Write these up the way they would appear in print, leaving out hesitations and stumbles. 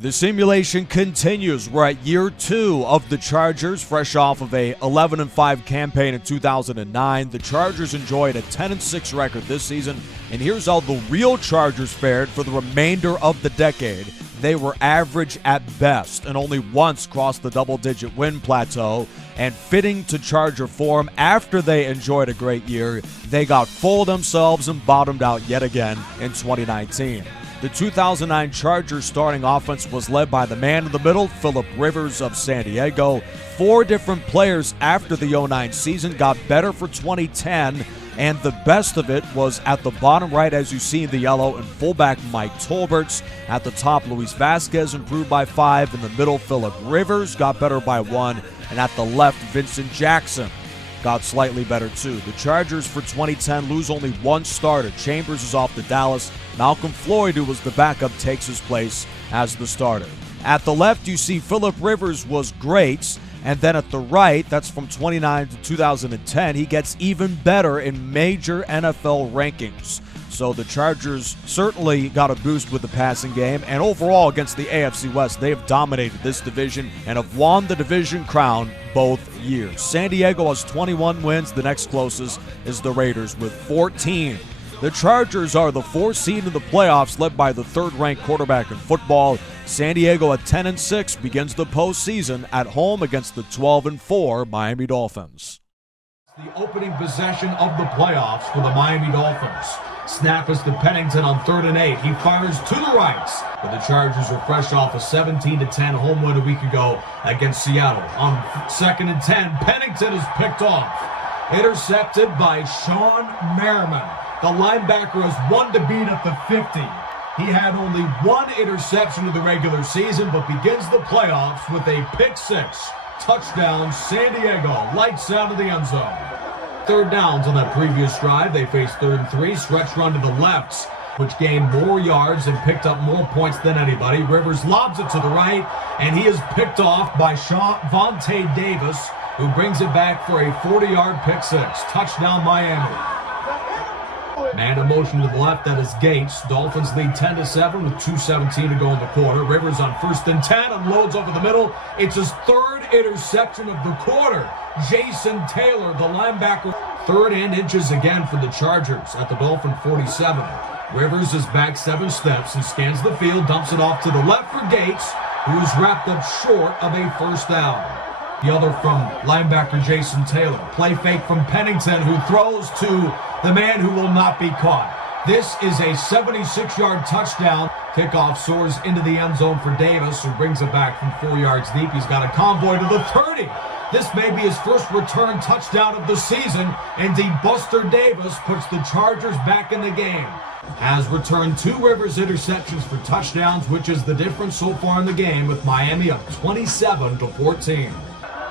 The simulation continues. We're at year 2 of the Chargers, fresh off of a 11-5 campaign in 2009. The Chargers enjoyed a 10-6 record this season, and here's how the real Chargers fared for the remainder of the decade. They were average at best and only once crossed the double-digit win plateau. And fitting to Charger form, after they enjoyed a great year, they got full of themselves and bottomed out yet again in 2019. The 2009 Chargers starting offense was led by the man in the middle, Philip Rivers of San Diego. 4 different players after the 09 season got better for 2010, and the best of it was at the bottom right, as you see in the yellow, and fullback Mike Tolberts. At the top, Luis Vasquez improved by 5. In the middle, Philip Rivers got better by 1. And at the left, Vincent Jackson got slightly better too. The Chargers for 2010 lose only one starter. Chambers is off to Dallas. Malcolm Floyd, who was the backup, takes his place as the starter. At the left, you see Philip Rivers was great. And then at the right, that's from 29 to 2010, he gets even better in major NFL rankings. So the Chargers certainly got a boost with the passing game. And overall, against the AFC West, they have dominated this division and have won the division crown both years. San Diego has 21 wins. The next closest is the Raiders with 14. The Chargers are the 4th seed in the playoffs, led by the 3rd-ranked quarterback in football. San Diego at 10-6 begins the postseason at home against the 12-4 Miami Dolphins. The opening possession of the playoffs for the Miami Dolphins. Snap is to Pennington on 3rd and 8. He fires to the right. But the Chargers were fresh off a 17-10 home win a week ago against Seattle. On 2nd and 10, Pennington is picked off. Intercepted by Sean Merriman. The linebacker has 1 to beat at the 50. He had only 1 interception of the regular season, but begins the playoffs with a pick-6. Touchdown, San Diego. Lights out of the end zone. 3rd downs on that previous drive. They faced 3rd and 3. Stretch run to the left, which gained more yards and picked up more points than anybody. Rivers lobs it to the right, and he is picked off by Vontae Davis, who brings it back for a 40-yard pick-6. Touchdown, Miami. Man in motion to the left, that is Gates. Dolphins lead 10-7 with 2:17 to go in the quarter. Rivers on 1st and 10, unloads over the middle. It's his 3rd interception of the quarter. Jason Taylor, the linebacker. 3rd and inches again for the Chargers at the Dolphin 47. Rivers is back 7 steps and scans the field, dumps it off to the left for Gates, who's wrapped up short of a 1st down. The other from linebacker Jason Taylor. Play fake from Pennington, who throws to the man who will not be caught. This is a 76-yard touchdown. Kickoff soars into the end zone for Davis, who brings it back from 4 yards deep. He's got a convoy to the 30. This may be his first return touchdown of the season. Indeed, Buster Davis puts the Chargers back in the game. Has returned 2 Rivers interceptions for touchdowns, which is the difference so far in the game, with Miami up 27-14.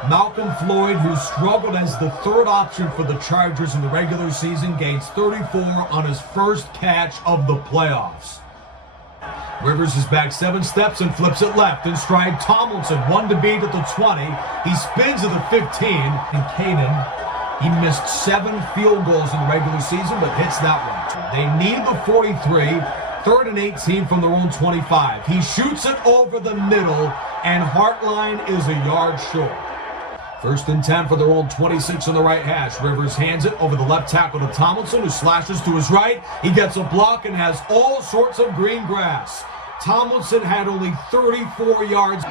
Malcolm Floyd, who struggled as the 3rd option for the Chargers in the regular season, gains 34 on his first catch of the playoffs. Rivers is back 7 steps and flips it left. In stride, Tomlinson, 1 to beat at the 20. He spins at the 15. And Caden, he missed 7 field goals in the regular season, but hits that one. They need the 43. 3rd and 18 from their own 25. He shoots it over the middle, and Hartline is a yard short. 1st and 10 for their own 26 on the right hash. Rivers hands it over the left tackle to Tomlinson, who slashes to his right. He gets a block and has all sorts of green grass. Tomlinson had only 34 yards.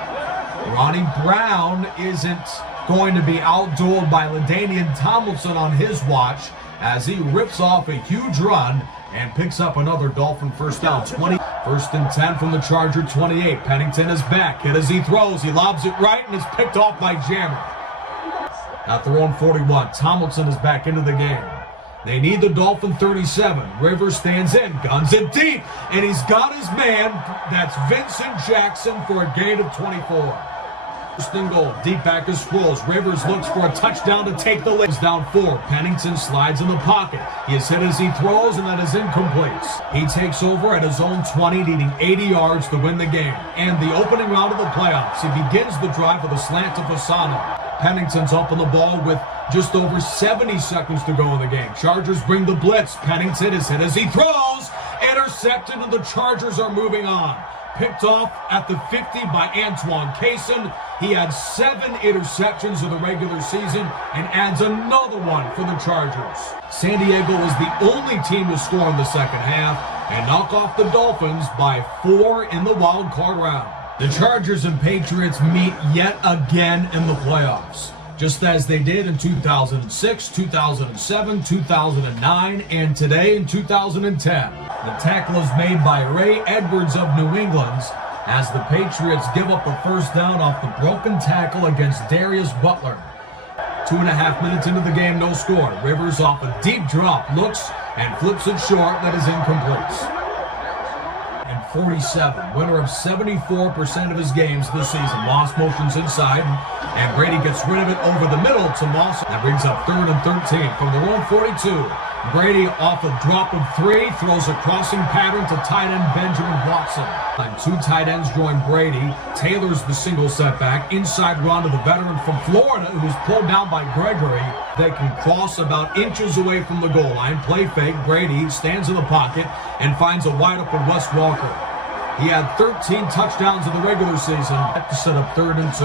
Ronnie Brown isn't going to be outdueled by LaDainian Tomlinson on his watch, as he rips off a huge run and picks up another Dolphin 1st down. 1st and 10 from the Charger 28. Pennington is back. Hit as he throws. He lobs it right, and it's picked off by Jammer. At their own 41, Tomlinson is back into the game. They need the Dolphin 37. Rivers stands in, guns it deep, and he's got his man. That's Vincent Jackson for a gain of 24. 1st and goal, deep back is Sproles. Rivers looks for a touchdown to take the lead. Down 4. Pennington slides in the pocket. He is hit as he throws, and that is incomplete. He takes over at his own 20, needing 80 yards to win the game. And the opening round of the playoffs, he begins the drive with a slant to Fasano. Pennington's up on the ball with just over 70 seconds to go in the game. Chargers bring the blitz. Pennington is hit as he throws. Intercepted, and the Chargers are moving on. picked off at the 50 by Antoine Cason. He had 7 interceptions in the regular season and adds another one for the Chargers. San Diego was the only team to score in the second half and knock off the Dolphins by 4 in the wild card round. The Chargers and Patriots meet yet again in the playoffs, just as they did in 2006, 2007, 2009, and today in 2010. The tackle is made by Ray Edwards of New England as the Patriots give up the first down off the broken tackle against Darius Butler. 2.5 minutes into the game, no score. Rivers off a deep drop, looks and flips it short. That is incomplete. 47, winner of 74% of his games this season. Moss motions inside, and Brady gets rid of it over the middle to Moss. That brings up 3rd and 13 from their own 42. Brady off a drop of 3, throws a crossing pattern to tight end Benjamin Watson. And 2 tight ends join Brady. Taylor's the single setback. Inside run to the veteran from Florida, who's pulled down by Gregory. They can cross about inches away from the goal line. Play fake. Brady stands in the pocket and finds a wide open Wes Walker. He had 13 touchdowns in the regular season to set up 3rd and 2.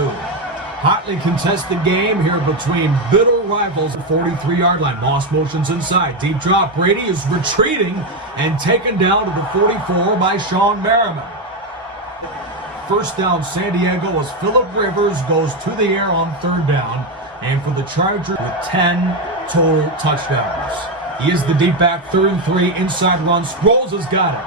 Hotly contested game here between bitter rivals. 43-yard line. Moss motions inside. Deep drop. Brady is retreating and taken down to the 44 by Sean Merriman. First down San Diego as Phillip Rivers goes to the air on 3rd down. And for the Chargers with 10 total touchdowns. He is the deep back, 3rd and 3. Inside run. Sproles has got it.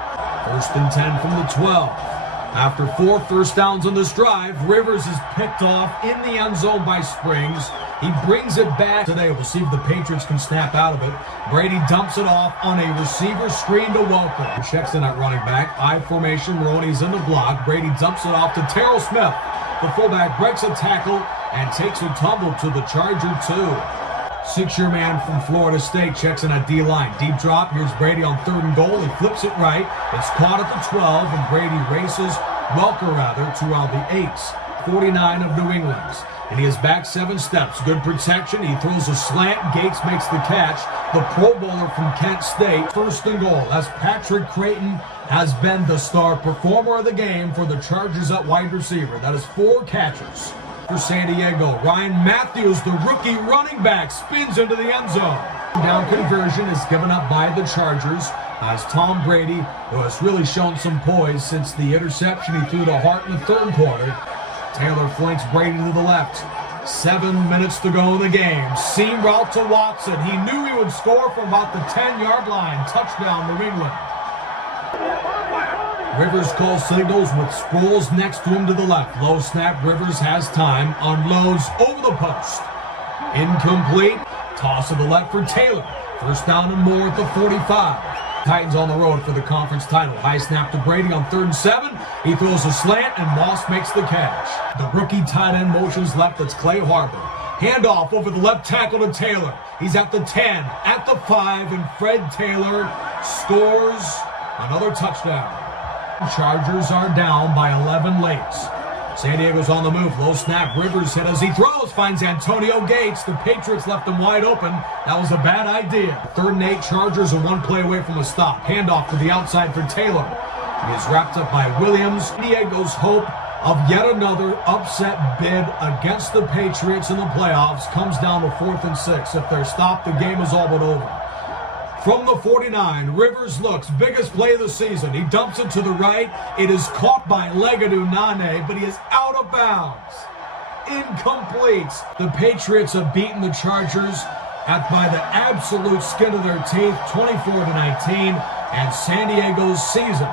1st and 10 from the 12. After 4 first downs on this drive, Rivers is picked off in the end zone by Springs. He brings it back today. We'll see if the Patriots can snap out of it. Brady dumps it off on a receiver screen to Welker. He checks in at running back. I formation, Roney's in the block. Brady dumps it off to Terrell Smith. The fullback breaks a tackle and takes a tumble to the Charger 2. 6-year man from Florida State checks in at D-line. Deep drop. Here's Brady on 3rd and goal. He flips it right. It's caught at the 12, and Brady races, Welker to around the 8. 49 of New England. And he is back 7 steps. Good protection. He throws a slant. Gates makes the catch. The Pro Bowler from Kent State. 1st and goal as Patrick Creighton has been the star performer of the game for the Chargers at wide receiver. That is 4 catches. For San Diego, Ryan Matthews, the rookie running back, spins into the end zone. Down conversion is given up by the Chargers as Tom Brady, who has really shown some poise since the interception he threw to Hart in the 3rd quarter. Taylor flanks Brady to the left. 7 minutes to go in the game. Seam route to Watson. He knew he would score from about the 10-yard line. Touchdown, New England. Rivers calls signals with Sproles next to him to the left. Low snap. Rivers has time. Unloads over the post. Incomplete. Toss to the left for Taylor. First down and more at the 45. Titans on the road for the conference title. High snap to Brady on 3rd and 7. He throws a slant and Moss makes the catch. The rookie tight end motions left. That's Clay Harbor. Handoff over the left tackle to Taylor. He's at the 10, at the 5, and Fred Taylor scores another touchdown. Chargers are down by 11 late. San Diego's on the move. Low snap. Rivers hit as he throws. Finds Antonio Gates. The Patriots left him wide open. That was a bad idea. 3rd and 8. Chargers are 1 play away from a stop. Handoff to the outside for Taylor. He is wrapped up by Williams. San Diego's hope of yet another upset bid against the Patriots in the playoffs comes down to 4th and 6. If they're stopped, the game is all but over. From the 49, Rivers looks, biggest play of the season. He dumps it to the right. It is caught by Legadu Nane, but he is out of bounds. Incomplete. The Patriots have beaten the Chargers by the absolute skin of their teeth, 24-19, and San Diego's season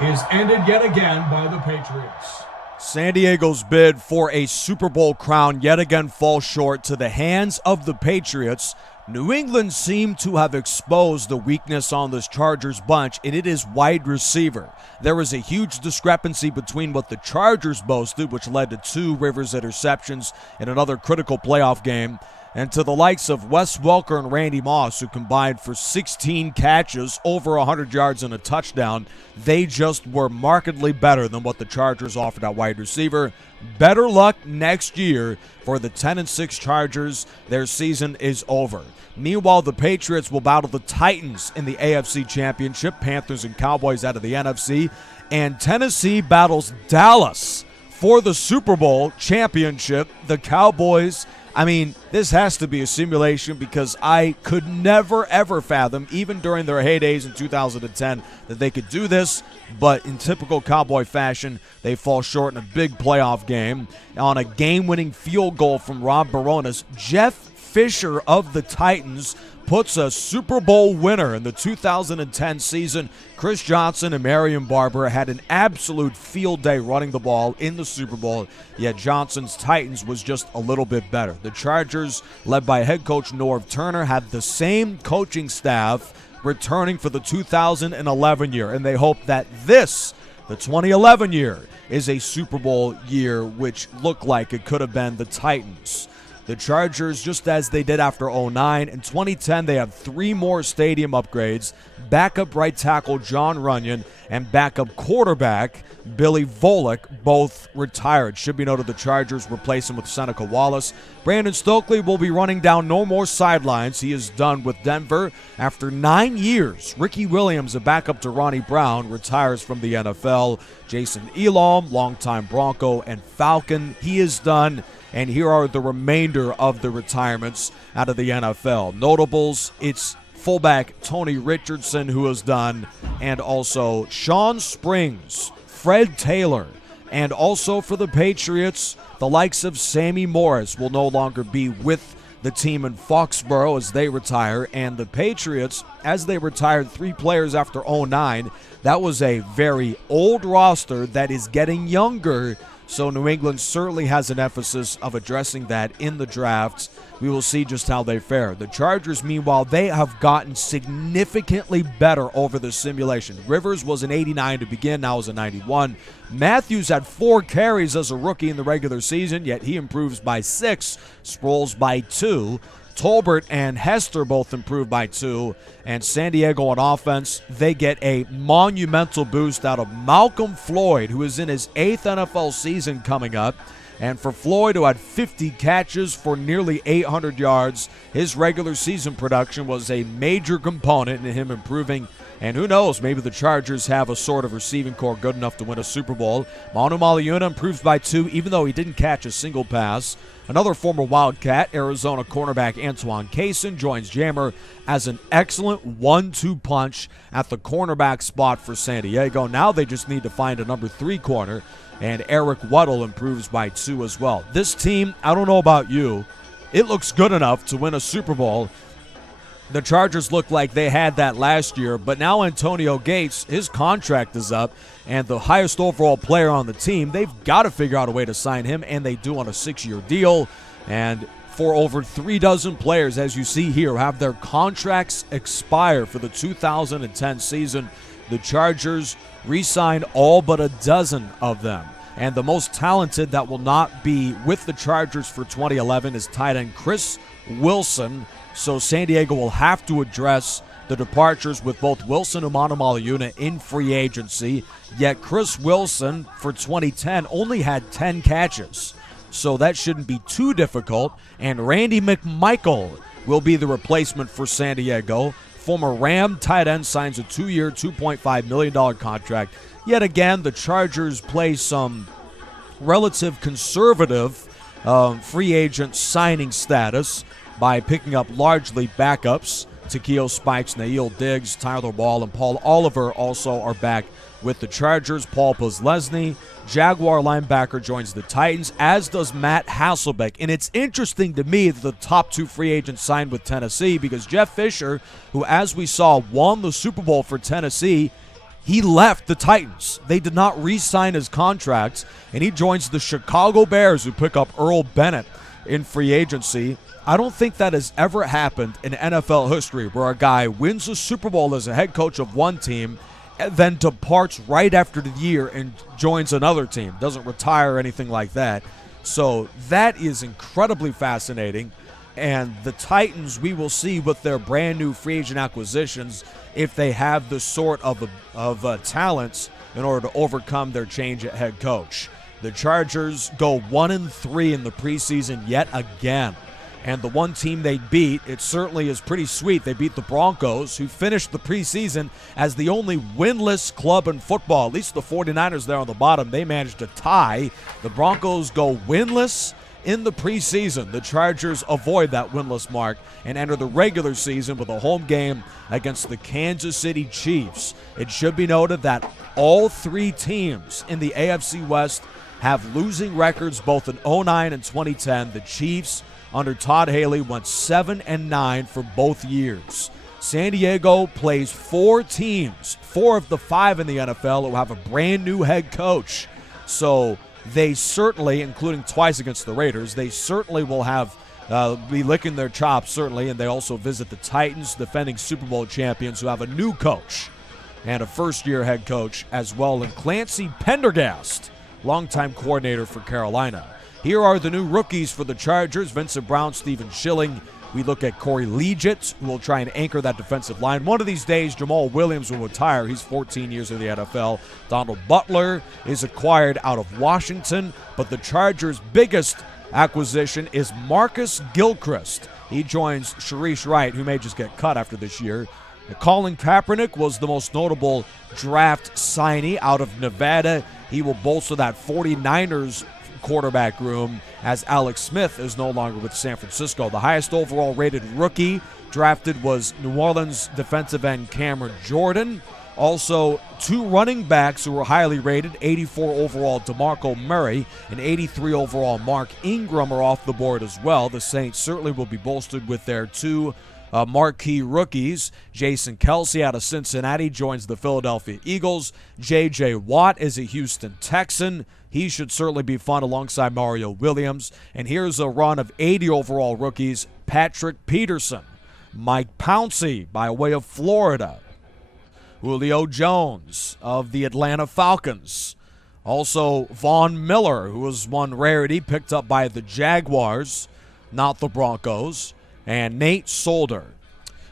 is ended yet again by the Patriots. San Diego's bid for a Super Bowl crown yet again falls short to the hands of the Patriots. New England seemed to have exposed the weakness on this Chargers bunch, and it is wide receiver. There is a huge discrepancy between what the Chargers boasted, which led to 2 Rivers interceptions in another critical playoff game, And to the likes of Wes Welker and Randy Moss, who combined for 16 catches, over 100 yards and a touchdown, they just were markedly better than what the Chargers offered at wide receiver. Better luck next year for the 10-6 Chargers. Their season is over. Meanwhile, the Patriots will battle the Titans in the AFC Championship, Panthers and Cowboys out of the NFC, and Tennessee battles Dallas for the Super Bowl championship. The Cowboys, I mean, this has to be a simulation because I could never, ever fathom, even during their heydays in 2010, that they could do this. But in typical Cowboy fashion, they fall short in a big playoff game. On a game-winning field goal from Rob Baronis, Jeff Fisher of the Titans puts a Super Bowl winner in the 2010 season. Chris Johnson and Marion Barber had an absolute field day running the ball in the Super Bowl, yet Johnson's Titans was just a little bit better. The Chargers, led by head coach Norv Turner, had the same coaching staff returning for the 2011 year, and they hope that this, the 2011 year, is a Super Bowl year, which looked like it could have been the Titans. The Chargers, just as they did after 2009, in 2010 they have 3 more stadium upgrades. Backup right tackle John Runyon and backup quarterback Billy Volek both retired. Should be noted the Chargers replace him with Seneca Wallace. Brandon Stokely will be running down no more sidelines. He is done with Denver. After 9 years, Ricky Williams, a backup to Ronnie Brown, retires from the NFL. Jason Elam, longtime Bronco and Falcon, he is done. And here are the remainder of the retirements out of the NFL. Notables, it's fullback Tony Richardson, who is done, and also Sean Springs, Fred Taylor, and also for the Patriots, the likes of Sammy Morris will no longer be with the team in Foxborough as they retire. And the Patriots, as they retired 3 players after 2009, that was a very old roster that is getting younger. So New England certainly has an emphasis of addressing that in the drafts. We will see just how they fare. The Chargers, meanwhile, they have gotten significantly better over the simulation. Rivers was an 89 to begin, now is a 91. Matthews had 4 carries as a rookie in the regular season, yet he improves by 6, Sproles by 2. Tolbert and Hester both improved by 2, and San Diego on offense, they get a monumental boost out of Malcolm Floyd, who is in his 8th NFL season coming up. And for Floyd, who had 50 catches for nearly 800 yards, his regular season production was a major component in him improving. And who knows, maybe the Chargers have a sort of receiving core good enough to win a Super Bowl. Manu Maliuna improves by 2, even though he didn't catch a single pass. Another former Wildcat, Arizona cornerback Antoine Cason, joins Jammer as an excellent 1-2 punch at the cornerback spot for San Diego. Now they just need to find a number 3 corner, and Eric Weddle improves by 2 as well. This team, I don't know about you, it looks good enough to win a Super Bowl. The Chargers look like they had that last year, but now Antonio Gates, his contract is up, and the highest overall player on the team, they've got to figure out a way to sign him, and they do on a 6-year deal. And for over 3 dozen players, as you see here, have their contracts expire for the 2010 season. The Chargers re-signed all but a dozen of them. And the most talented that will not be with the Chargers for 2011 is tight end Chris Wilson. So San Diego will have to address the departures with both Wilson and Manu Maliuna in free agency. Yet Chris Wilson for 2010 only had 10 catches. So that shouldn't be too difficult. And Randy McMichael will be the replacement for San Diego. Former Ram tight end signs a 2-year, $2.5 million contract. Yet again, the Chargers play some relative conservative free agent signing status by picking up largely backups. Takeo Spikes, Nail Diggs, Tyler Ball, and Paul Oliver also are back with the Chargers. Paul Postlesny, Jaguar linebacker, joins the Titans, as does Matt Hasselbeck. And it's interesting to me that the top 2 free agents signed with Tennessee, because Jeff Fisher, who as we saw won the Super Bowl for Tennessee, he left the Titans. They did not re-sign his contracts, and he joins the Chicago Bears, who pick up Earl Bennett in free agency. I don't think that has ever happened in NFL history where a guy wins a Super Bowl as a head coach of one team and then departs right after the year and joins another team. Doesn't retire or anything like that. So that is incredibly fascinating. And the Titans, we will see with their brand new free agent acquisitions if they have the sort of talents in order to overcome their change at head coach. The Chargers go 1-3 in the preseason yet again. And the one team they beat, it certainly is pretty sweet. They beat the Broncos, who finished the preseason as the only winless club in football. At least the 49ers there on the bottom, they managed to tie. The Broncos go winless in the preseason. The Chargers avoid that winless mark and enter the regular season with a home game against the Kansas City Chiefs. It should be noted that all three teams in the AFC West have losing records both in 09 and 2010. The Chiefs under Todd Haley went 7-9 for both years. San Diego plays four teams, 4 of the 5 in the NFL, who have a brand new head coach. So they certainly, including twice against the Raiders, they certainly will have be licking their chops, certainly, and they also visit the Titans, defending Super Bowl champions, who have a new coach and a first-year head coach as well, and Clancy Pendergast, longtime coordinator for Carolina. Here are the new rookies for the Chargers: Vincent Brown, Stephen Schilling. We look at Corey LUIGET, who will try and anchor that defensive line. One of these days, Jamal Williams will retire. He's 14 years in the NFL. Donald Butler is acquired out of Washington, but the Chargers' biggest acquisition is Marcus Gilchrist. He joins SHAREECE WRIGHT, who may just get cut after this year. Colin Kaepernick was the most notable draft signee out of Nevada. He will bolster that 49ers quarterback room as Alex Smith is no longer with San Francisco. The highest overall rated rookie drafted was New Orleans defensive end Cameron Jordan. Also, 2 running backs who were highly rated, 84 overall DeMarco Murray and 83 overall Mark Ingram are off the board as well. The Saints certainly will be bolstered with their 2 marquee rookies. Jason Kelce out of Cincinnati joins the Philadelphia Eagles. J.J. Watt is a Houston Texan. He should certainly be fun alongside Mario Williams. And here's a run of 80 overall rookies: Patrick Peterson, Mike Pouncey by way of Florida, Julio Jones of the Atlanta Falcons, also Von Miller, who was one rarity picked up by the Jaguars, not the Broncos, and Nate Solder.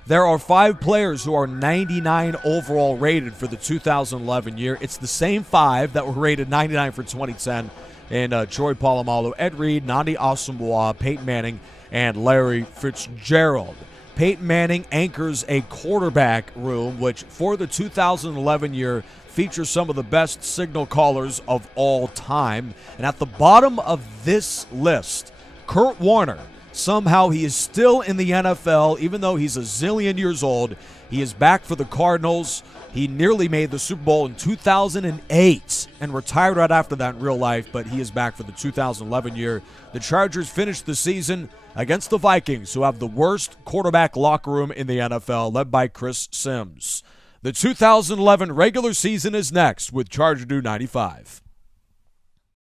There are 5 players who are 99 overall rated for the 2011 year. It's the same 5 that were rated 99 for 2010 in Troy Polamalu, Ed Reed, Nnamdi Asomugha, Peyton Manning, and Larry Fitzgerald. Peyton Manning anchors a quarterback room which, for the 2011 year, features some of the best signal callers of all time. And at the bottom of this list, Kurt Warner. Somehow he is still in the NFL, even though he's a zillion years old. He is back for the Cardinals. He nearly made the Super Bowl in 2008 and retired right after that in real life, but he is back for the 2011 year. The Chargers finished the season against the Vikings, who have the worst quarterback locker room in the NFL, led by Chris Sims. The 2011 regular season is next with Charger Due 95.